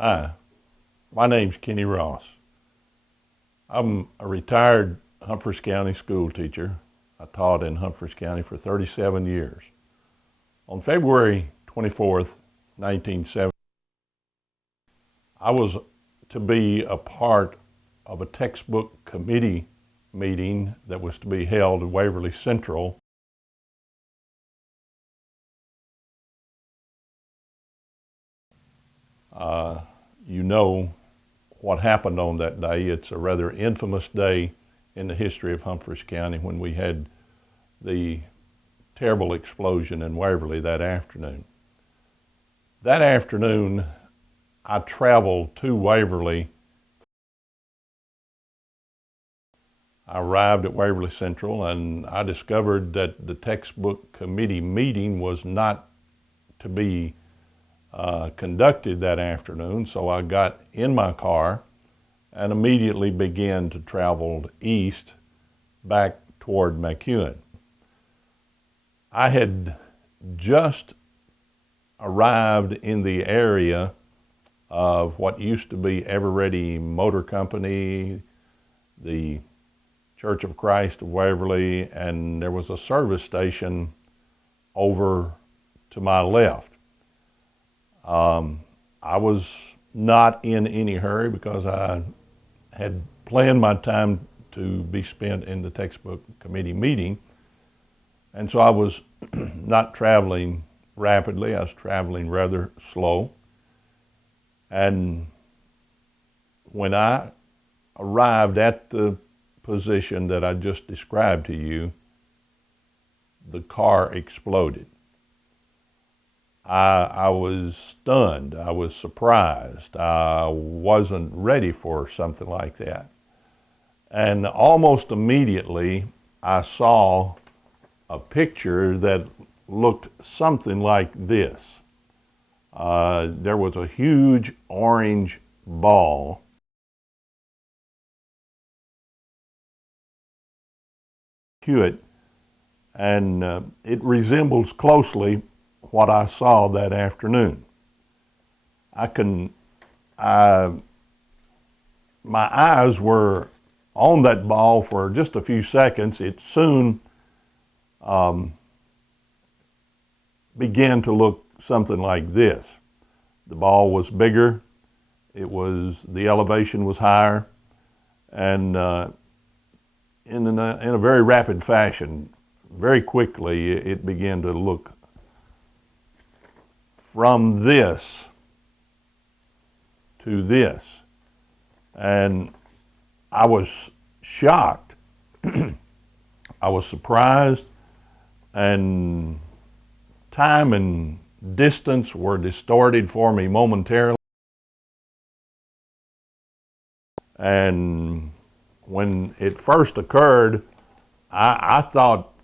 Hi, my name's Kenny Ross. I'm a retired Humphreys County school teacher. I taught in Humphreys County for 37 years. On February 24th, 1970, I was to be a part of a textbook committee meeting that was to be held at Waverly Central. You know what happened on that day. It's a rather infamous day in the history of Humphreys County when we had the terrible explosion in Waverly that afternoon. That afternoon, I traveled to Waverly. I arrived at Waverly Central and I discovered that the textbook committee meeting was not to be conducted that afternoon, so I got in my car and immediately began to travel east back toward McEwen. I had just arrived in the area of what used to be Eveready Motor Company, the Church of Christ of Waverly, and there was a service station over to my left. I was not in any hurry because I had planned my time to be spent in the textbook committee meeting. And so I was not traveling rapidly, I was traveling rather slow. And when I arrived at the position that I just described to you, the car exploded. I was stunned, I was surprised, I wasn't ready for something like that. And almost immediately I saw a picture that looked something like this. There was a huge orange ball Hewitt, and it resembles closely what I saw that afternoon. My eyes were on that ball for just a few seconds. It soon began to look something like this. The ball was bigger, the elevation was higher, and in a very rapid fashion, very quickly, it began to look from this to this. And I was shocked. I was surprised, and time and distance were distorted for me momentarily. And when it first occurred, I thought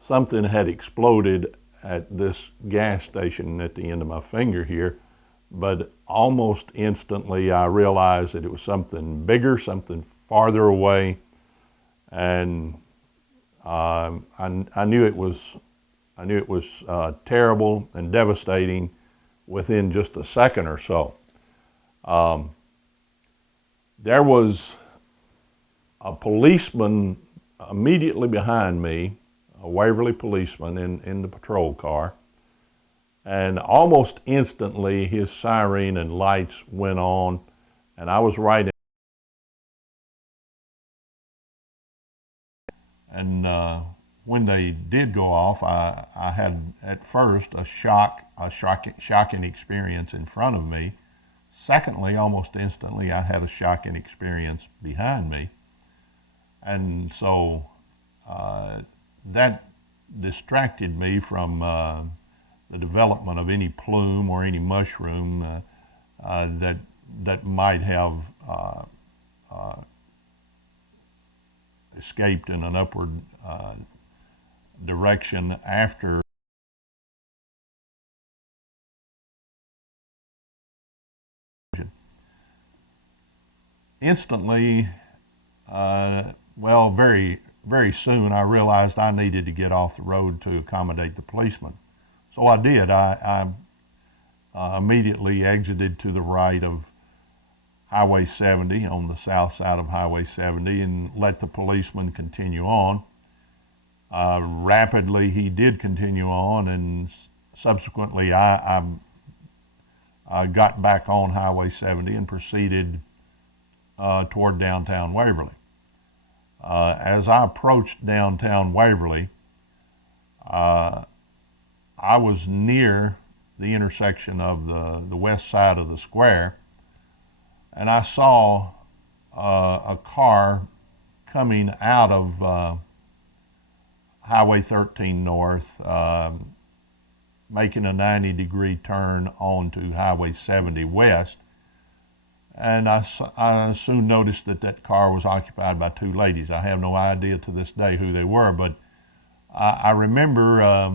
something had exploded at this gas station at the end of my finger here, but almost instantly I realized that it was something bigger, something farther away, and I knew it was terrible and devastating within just a second or so. There was a policeman immediately behind me, a Waverly policeman in the patrol car, and almost instantly his siren and lights went on, and I was right in. And when they did go off, I had at first a shocking experience in front of me. Secondly, almost instantly, I had a shocking experience behind me. And so that distracted me from the development of any plume or any mushroom that might have escaped in an upward direction after. Instantly, very soon I realized I needed to get off the road to accommodate the policeman. So I did. I immediately exited to the right of Highway 70 on the south side of Highway 70 and let the policeman continue on. Rapidly, he did continue on, and subsequently, I got back on Highway 70 and proceeded toward downtown Waverly. As I approached downtown Waverly, I was near the intersection of the west side of the square, and I saw a car coming out of Highway 13 North, making a 90-degree turn onto Highway 70 West. And I soon noticed that that car was occupied by two ladies. I have no idea to this day who they were, but I remember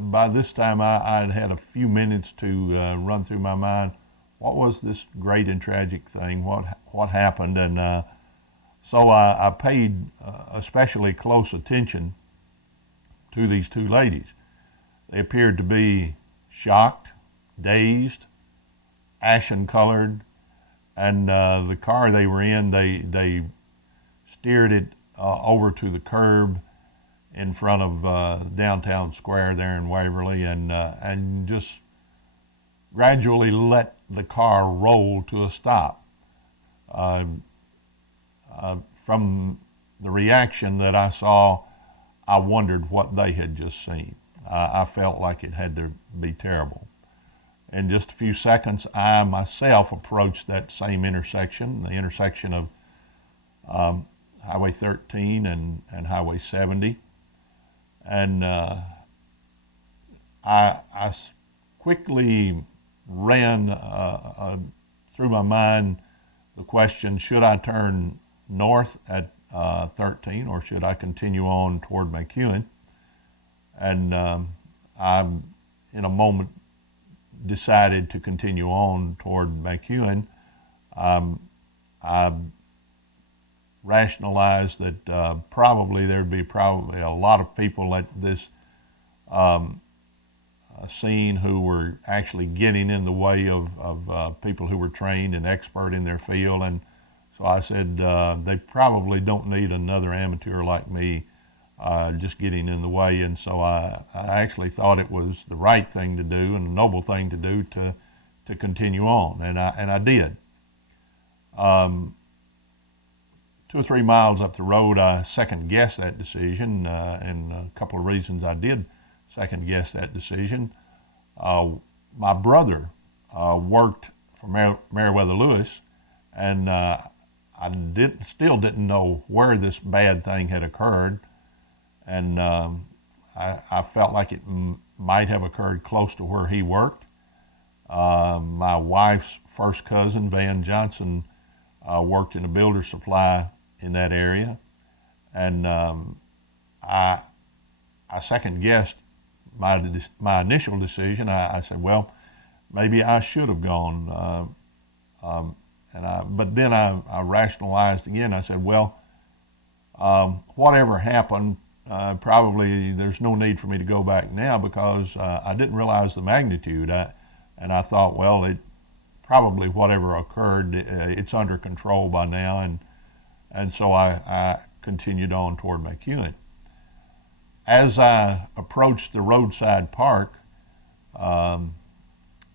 by this time I had had a few minutes to run through my mind, what was this great and tragic thing? What happened? And so I paid especially close attention to these two ladies. They appeared to be shocked, dazed, ashen-colored, and the car they were in, they steered it over to the curb in front of downtown square there in Waverly, and just gradually let the car roll to a stop. From the reaction that I saw, I wondered what they had just seen. I felt like it had to be terrible. In just a few seconds, I myself approached that same intersection, the intersection of Highway 13 and Highway 70. And I quickly ran through my mind the question, should I turn north at 13 or should I continue on toward McEwen? And I, in a moment, decided to continue on toward McEwen. I rationalized that probably there'd be a lot of people at this scene who were actually getting in the way of people who were trained and expert in their field. And so I said, they probably don't need another amateur like me just getting in the way. And so I actually thought it was the right thing to do and a noble thing to do to continue on, and I did. 2 or 3 miles up the road, I second-guessed that decision, and a couple of reasons I did second-guess that decision. My brother worked for Meriwether Lewis, and I still didn't know where this bad thing had occurred, and I felt like it might have occurred close to where he worked. My wife's first cousin, Van Johnson, worked in a builder supply in that area, and I second-guessed my initial decision. I said, well, maybe I should have gone, but then I rationalized again. I said, well, whatever happened, probably there's no need for me to go back now because I didn't realize the magnitude. And I thought, well, it probably whatever occurred, it's under control by now, and so I continued on toward McEwen. As I approached the roadside park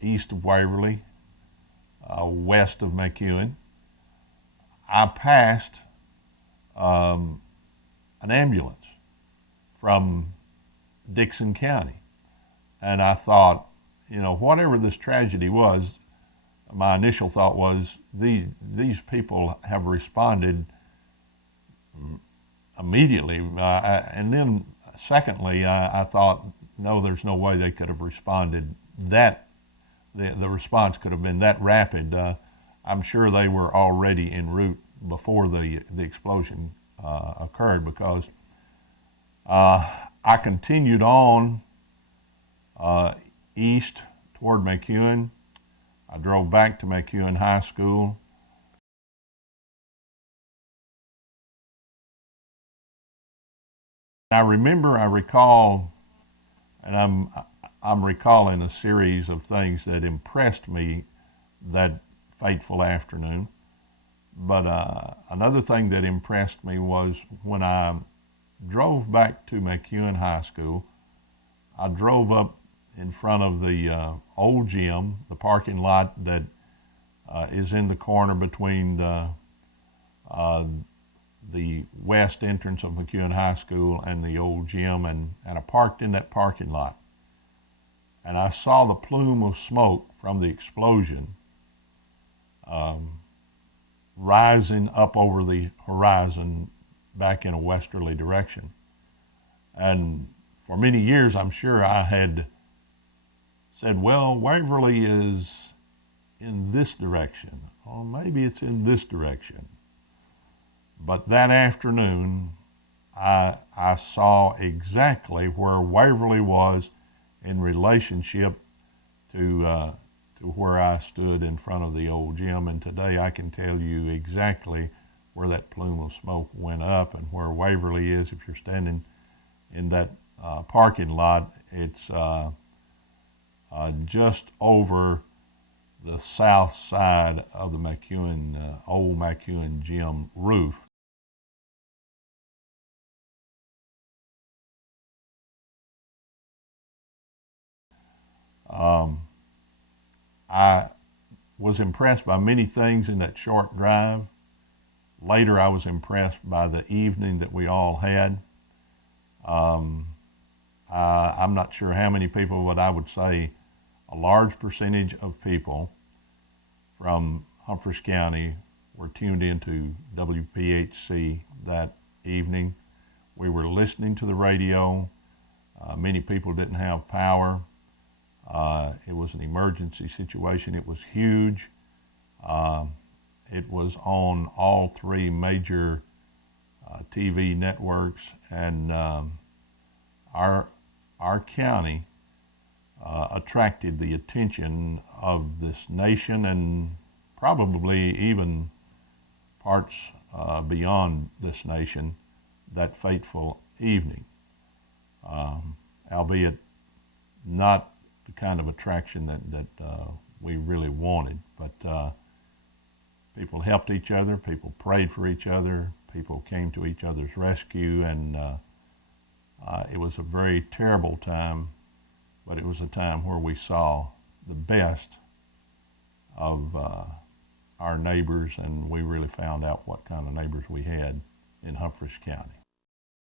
east of Waverly, west of McEwen, I passed an ambulance from Dixon County, and I thought, whatever this tragedy was, my initial thought was these people have responded immediately, and then secondly, I thought, no, there's no way they could have responded that. The response could have been that rapid. I'm sure they were already en route before the explosion occurred, because I continued on east toward McEwen. I drove back to McEwen High School. I recall, and I'm recalling a series of things that impressed me that fateful afternoon. But another thing that impressed me was when I drove back to McEwen High School, I drove up in front of the old gym, the parking lot that is in the corner between the west entrance of McEwen High School and the old gym, and I parked in that parking lot. And I saw the plume of smoke from the explosion rising up over the horizon back in a westerly direction. And for many years, I'm sure I had said, well, Waverly is in this direction, or maybe it's in this direction. But that afternoon, I saw exactly where Waverly was in relationship to where I stood in front of the old gym. And today I can tell you exactly where that plume of smoke went up and where Waverly is. If you're standing in that parking lot, it's just over the south side of the McEwen, old McEwen gym roof. I was impressed by many things in that short drive. Later, I was impressed by the evening that we all had. I'm not sure how many people, but I would say a large percentage of people from Humphreys County were tuned into WPHC that evening. We were listening to the radio. Many people didn't have power. It was an emergency situation. It was huge. It was on all three major TV networks, and our county attracted the attention of this nation and probably even parts beyond this nation that fateful evening, albeit not the kind of attraction that we really wanted. But people helped each other, people prayed for each other, people came to each other's rescue, and it was a very terrible time, but it was a time where we saw the best of our neighbors, and we really found out what kind of neighbors we had in Humphreys County.